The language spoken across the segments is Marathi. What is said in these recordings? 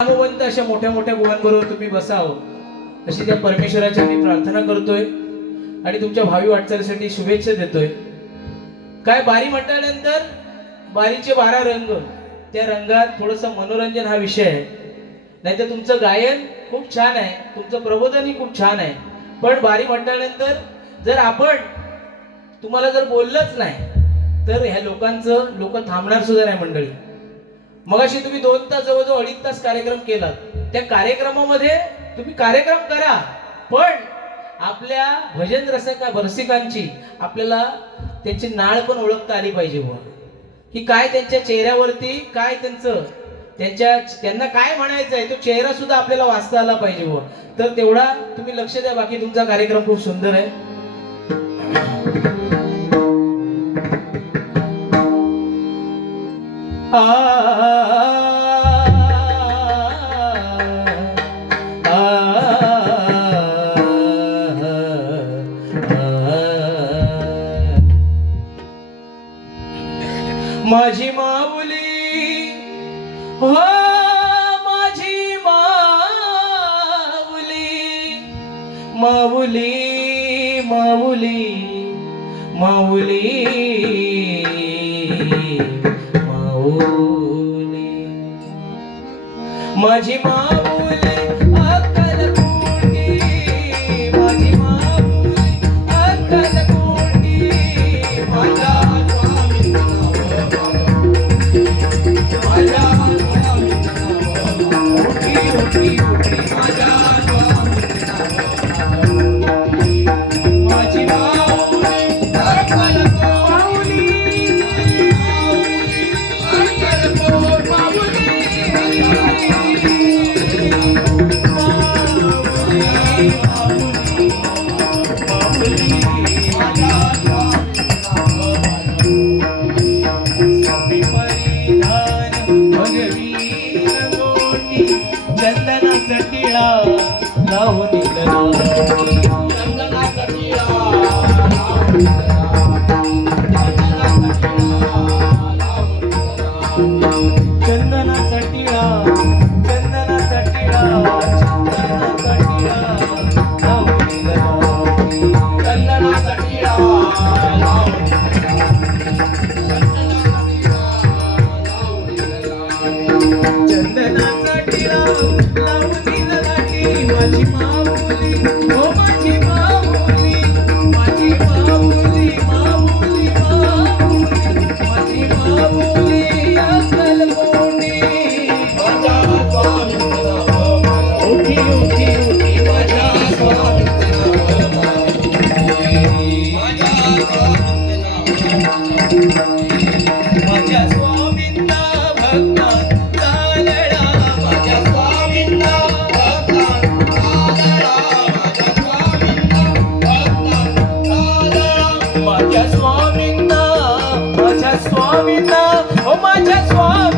नामवंत अशा मोठ्या मोठ्या गुणांबरोबर तुम्ही बसावं अशी त्या परमेश्वराची मी प्रार्थना करतोय आणि तुमच्या भावी वाटचालीसाठी शुभेच्छा देतोय. काय बारी म्हटल्यानंतर बारीचे बारा रंग त्या रंगात थोडस मनोरंजन हा विषय आहे. नाहीतर तुमचं गायन खूप छान आहे तुमचं प्रबोधनही खूप छान आहे. पण बारी म्हटल्यानंतर जर आपण तुम्हाला जर बोललंच नाही तर ह्या लोकांचं लोक थांबणार सुद्धा नाही मंडळी. मग अशी तुम्ही दोन तास जवळजवळ अडीच तास कार्यक्रम केला त्या कार्यक्रमामध्ये तुम्ही कार्यक्रम करा. पण आपल्या भजन रसिका रसिकांची आपल्याला त्यांची नाळ पण ओळखता आली पाहिजे व की काय त्यांच्या चेहऱ्यावरती काय त्यांचं त्यांच्या त्यांना काय म्हणायचं आहे तो चेहरा सुद्धा आपल्याला वाचता आला पाहिजे व तर तेवढा तुम्ही लक्ष द्या बाकी तुमचा कार्यक्रम खूप सुंदर आहे. आ माझी माऊली हो माझी माऊली. माऊली माऊली माऊली माऊली. माझी माऊली चंदनाचा टिळा लावून चंदनाचा चंदनाचा Swamita, Maja Swamita, oh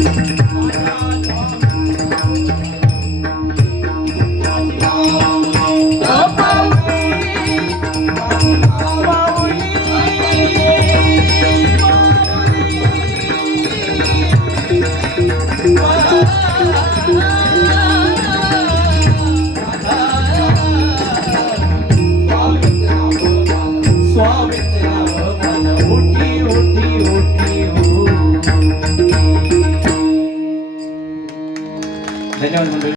Thank you.